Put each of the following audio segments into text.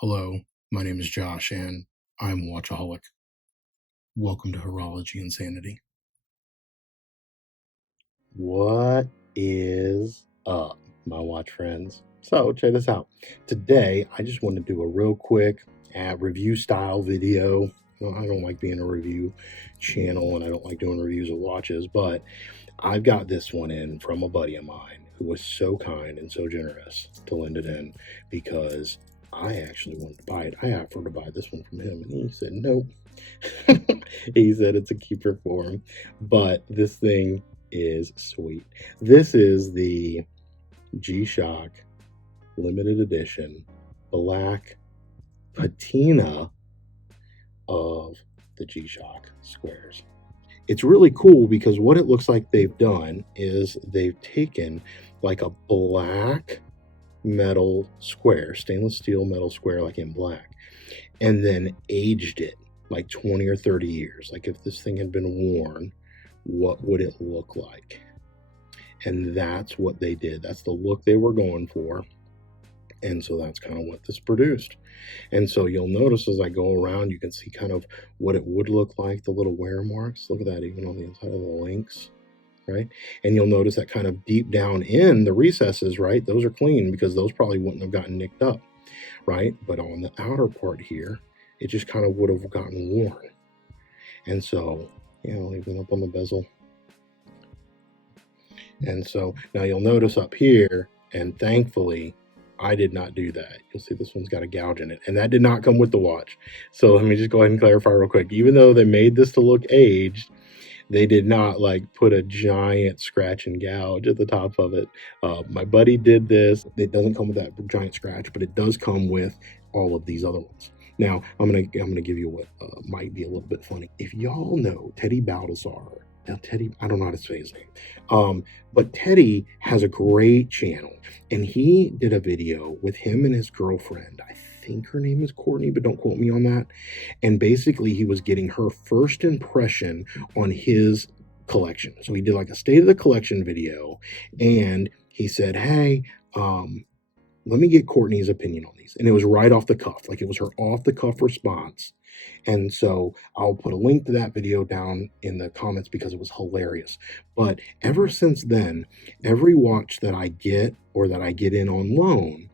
Hello, my name is Josh, and I'm a watchaholic. Welcome to Horology Insanity. What is up, my watch friends? So check this out. Today, I just want to do a real quick review style video. Well, I don't like being a review channel, and I don't like doing reviews of watches, but I've got this one in from a buddy of mine who was so kind and so generous to lend it in because I actually wanted to buy it. I offered to buy this one from him, and he said nope. He said it's a keeper for him, but this thing is sweet. This is the G-Shock limited edition black patina of the G-Shock squares. It's really cool because what it looks like they've done is they've taken like a black metal square, stainless steel metal square, like in black, and then aged it like 20 or 30 years. Like if this thing had been worn, what would it look like? And that's what they did. That's the look they were going for. And so that's kind of what this produced. And so you'll notice as I go around, you can see kind of what it would look like, the little wear marks. Look at that, even on the inside of the links, right? And you'll notice that kind of deep down in the recesses, right? Those are clean because those probably wouldn't have gotten nicked up, right? But on the outer part here, it just kind of would have gotten worn. And so, I'll leave it up on the bezel. And so now you'll notice up here, and thankfully, I did not do that. You'll see this one's got a gouge in it, and that did not come with the watch. So let me just go ahead and clarify real quick. Even though they made this to look aged, they did not like put a giant scratch and gouge at the top of it. My buddy did this. It doesn't come with that giant scratch, but it does come with all of these other ones. Now I'm gonna give you what might be a little bit funny. If y'all know Teddy Baldassar, now Teddy, I don't know how to say his name, but Teddy has a great channel, and he did a video with him and his girlfriend. I think her name is Courtney, but don't quote me on that. And basically, he was getting her first impression on his collection. So he did like a state of the collection video, and he said, "Hey, let me get Courtney's opinion on these." And it was right off the cuff, like it was her off the cuff response. And so I'll put a link to that video down in the comments because it was hilarious. But ever since then, every watch that I get or that I get in on loan,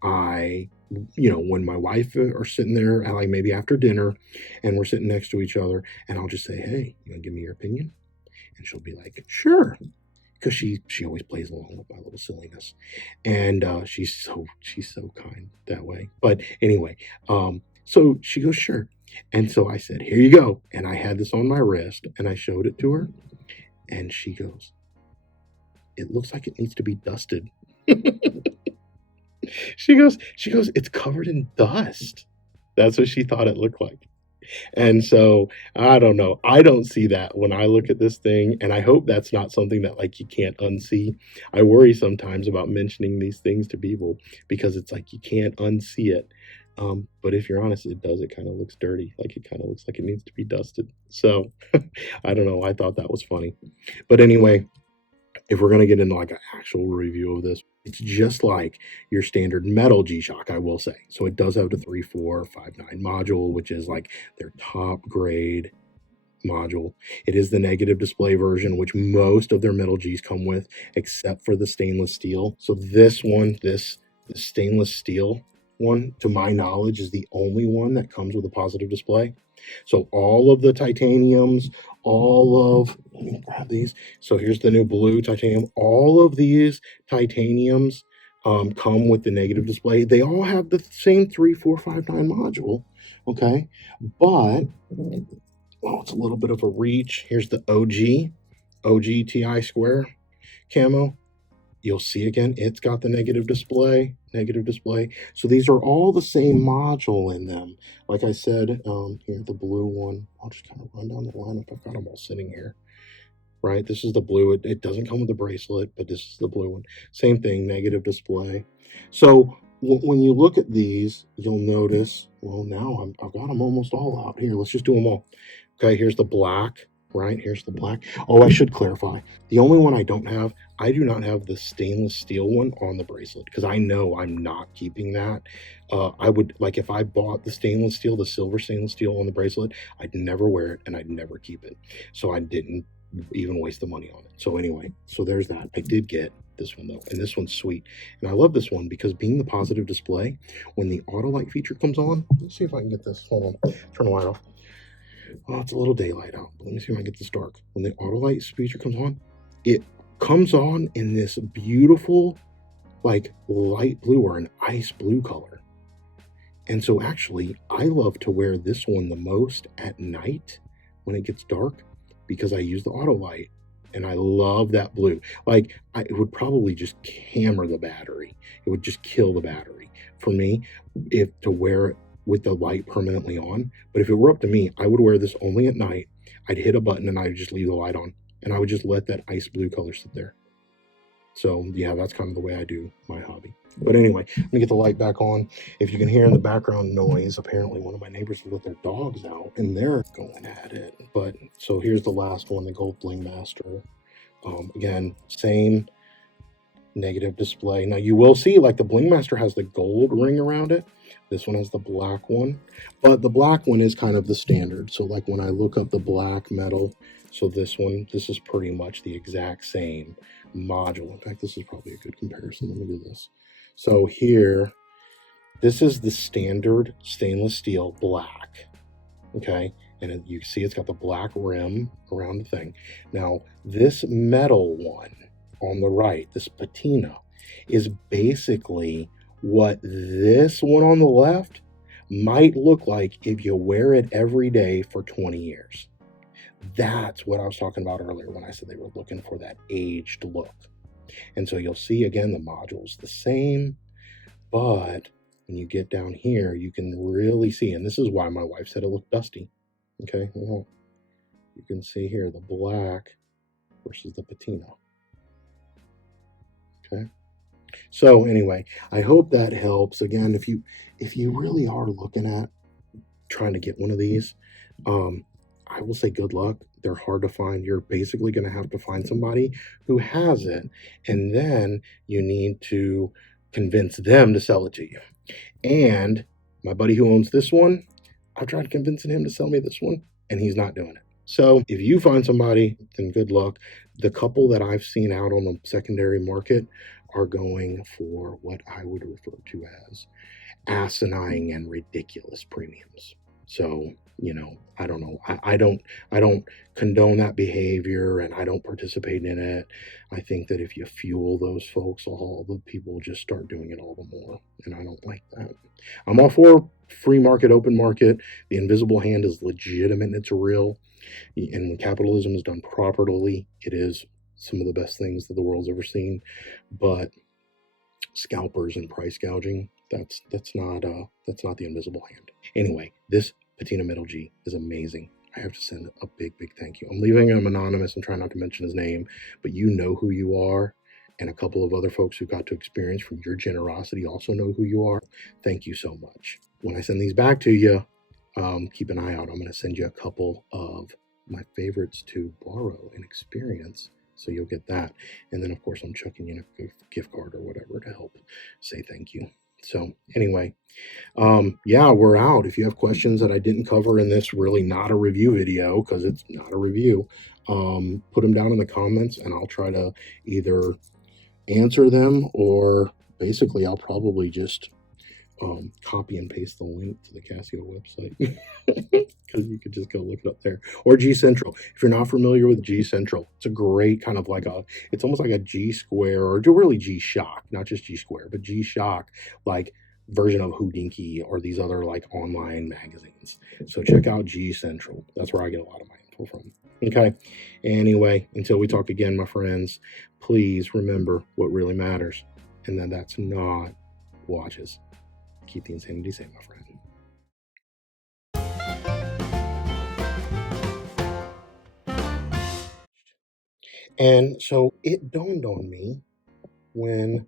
when my wife are sitting there, like maybe after dinner, and we're sitting next to each other, and I'll just say, "Hey, you want to give me your opinion?" And she'll be like, "Sure," because she always plays along with my little silliness, and she's so kind that way. But anyway, so she goes, "Sure," and so I said, "Here you go," and I had this on my wrist, and I showed it to her, and she goes, "It looks like it needs to be dusted." She goes, "It's covered in dust." That's what she thought it looked like. And so I don't know. I don't see that when I look at this thing, and I hope that's not something that like you can't unsee. I worry sometimes about mentioning these things to people because it's like you can't unsee it. But if you're honest, it does. It kind of looks dirty. Like it kind of looks like it needs to be dusted. So I don't know. I thought that was funny. But anyway, if we're going to get into like an actual review of this, it's just like your standard metal G-Shock, I will say. So it does have the 3459 module, which is like their top grade module. It is the negative display version, which most of their metal Gs come with, except for the stainless steel. So this one, the stainless steel one, to my knowledge, is the only one that comes with a positive display. So all of the titaniums, let me grab these. So here's the new blue titanium. All of these titaniums come with the negative display. They all have the same 3459 module, okay? But, it's a little bit of a reach. Here's the OG TI square camo. You'll see again, it's got the negative display. So these are all the same module in them. Like I said, here, the blue one. I'll just kind of run down the lineup. I've got them all sitting here, right? This is the blue. It doesn't come with the bracelet, but this is the blue one. Same thing, negative display. So when you look at these, you'll notice, well, now I've got them almost all out. Here, let's just do them all. Okay, here's the black right? Here's the black. Oh, I should clarify. The only one I don't have, I do not have the stainless steel one on the bracelet because I know I'm not keeping that. I would, like, if I bought the stainless steel, the silver stainless steel on the bracelet, I'd never wear it and I'd never keep it. So I didn't even waste the money on it. So anyway, so there's that. I did get this one though, and this one's sweet. And I love this one because being the positive display, when the auto light feature comes on, let's see if I can get this. Hold on, turn the light off. Well, it's a little daylight out, but let me see if I can get this dark. When the auto light feature comes on, it comes on in this beautiful, like light blue or an ice blue color. And so actually, I love to wear this one the most at night when it gets dark because I use the auto light and I love that blue. Like, it would probably just hammer the battery. It would just kill the battery for me if to wear it with the light permanently on. But if it were up to me, I would wear this only at night. I'd hit a button and I would just leave the light on and I would just let that ice blue color sit there. So yeah, that's kind of the way I do my hobby. But anyway, let me get the light back on. If you can hear in the background noise, apparently one of my neighbors let their dogs out and they're going at it. But so here's the last one, the Gold Bling Master. Again, same negative display. Now you will see, like, the Bling Master has the gold ring around it. This one has the black one, but the black one is kind of the standard. So like when I look up the black metal, so this one, this is pretty much the exact same module. In fact, this is probably a good comparison. Let me do this. So here, this is the standard stainless steel black, okay? And you see it's got the black rim around the thing. Now, this metal one on the right, this patina, is basically what this one on the left might look like if you wear it every day for 20 years. That's what I was talking about earlier when I said they were looking for that aged look. And so you'll see again, the module's the same, but when you get down here, you can really see, and this is why my wife said it looked dusty. Okay, well, you can see here the black versus the patina. Okay. So anyway, I hope that helps. Again, if you really are looking at trying to get one of these, I will say good luck. They're hard to find. You're basically going to have to find somebody who has it, and then you need to convince them to sell it to you. And my buddy who owns this one, I've tried convincing him to sell me this one, and he's not doing it. So if you find somebody, then good luck. The couple that I've seen out on the secondary market are going for what I would refer to as asinine and ridiculous premiums. So, you know, I don't know. I don't condone that behavior and I don't participate in it. I think that if you fuel those folks, all the people just start doing it all the more. And I don't like that. I'm all for free market, open market. The invisible hand is legitimate and it's real. And when capitalism is done properly, it is some of the best things that the world's ever seen. But scalpers and price gouging, that's not the invisible hand. Anyway, this Patina Metal G is amazing. I have to send a big thank you. I'm leaving him anonymous and trying not to mention his name, but you know who you are, and a couple of other folks who got to experience from your generosity also know who you are. Thank you so much. When I send these back to you, keep an eye out. I'm going to send you a couple of my favorites to borrow and experience. So you'll get that. And then, of course, I'm chucking in a gift card or whatever to help say thank you. So anyway, yeah, we're out. If you have questions that I didn't cover in this really not a review video, because it's not a review, put them down in the comments and I'll try to either answer them or basically I'll probably just copy and paste the link to the Casio website because you could just go look it up there, or G Central. If you're not familiar with G Central, it's a great kind of like it's almost like a G Square or really G-Shock, not just G Square, but G-Shock like version of Houdinki or these other like online magazines. So check out G Central. That's where I get a lot of my info from. Okay. Anyway, until we talk again, my friends, please remember what really matters, and that's not watches. Keep the insanity safe, my friend. And so it dawned on me when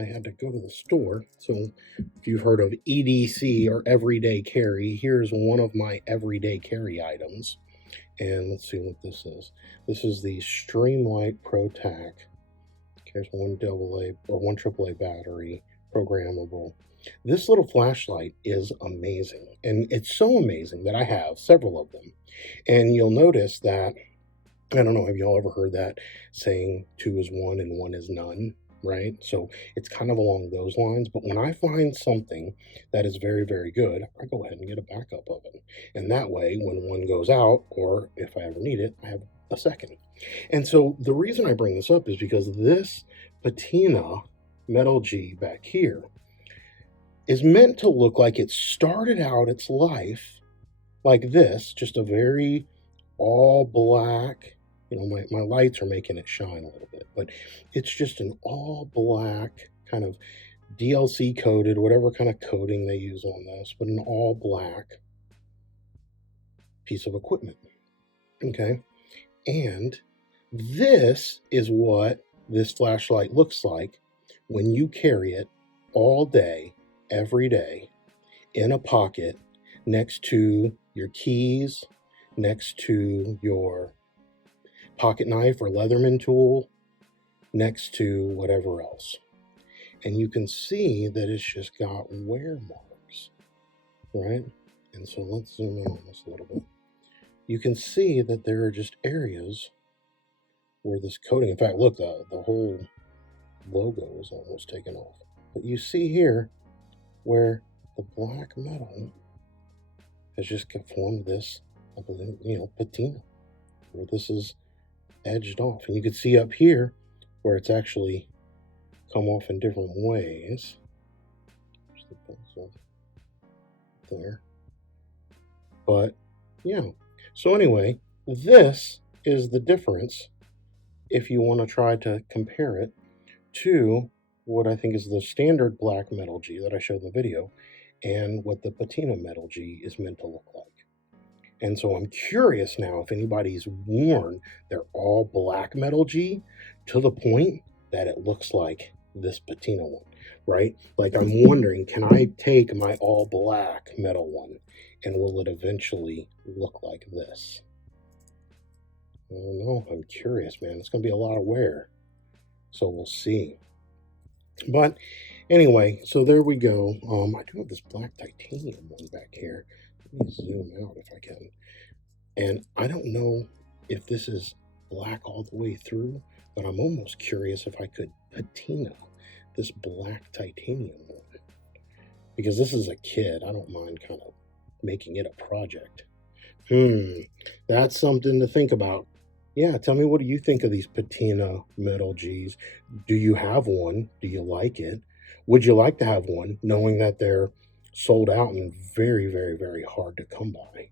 I had to go to the store. So if you've heard of EDC or everyday carry, here's one of my everyday carry items. And let's see what this is. This is the Streamlight Pro Tac. Here's one AA or one AAA battery, programmable. This little flashlight is amazing, and it's so amazing that I have several of them. And you'll notice that, I don't know, have y'all ever heard that saying 2 is 1 and 1 is none, right? So it's kind of along those lines. But when I find something that is very, very good, I go ahead and get a backup of it. And that way, when one goes out, or if I ever need it, I have a second. And so the reason I bring this up is because this Patina Metal G back here is meant to look like it started out its life like this, just a very all black, my lights are making it shine a little bit, but it's just an all black kind of DLC coated, whatever kind of coating they use on this, but an all black piece of equipment. Okay. And this is what this flashlight looks like when you carry it all day, every day, in a pocket, next to your keys, next to your pocket knife or Leatherman tool, next to whatever else. And you can see that it's just got wear marks, right? And so let's zoom in on this a little bit. You can see that there are just areas where this coating, in fact, look, the whole logo is almost taken off. But you see here where the black metal has just formed this, I believe, patina, where this is edged off. And you can see up here where it's actually come off in different ways. There. But, yeah. So anyway, this is the difference if you want to try to compare it to what I think is the standard black metal G that I showed in the video and what the patina metal G is meant to look like. And so I'm curious now if anybody's worn their all black metal G to the point that it looks like this patina one, right? Like I'm wondering, can I take my all black metal one and will it eventually look like this? I don't know. I'm curious, man. It's going to be a lot of wear. So we'll see. But anyway, so there we go. I do have this black titanium one back here. Let me zoom out if I can. And I don't know if this is black all the way through, but I'm almost curious if I could patina this black titanium one. Because this is a kid, I don't mind kind of making it a project. That's something to think about. Yeah, tell me, what do you think of these patina metal Gs? Do you have one? Do you like it? Would you like to have one, knowing that they're sold out and very, very, very hard to come by?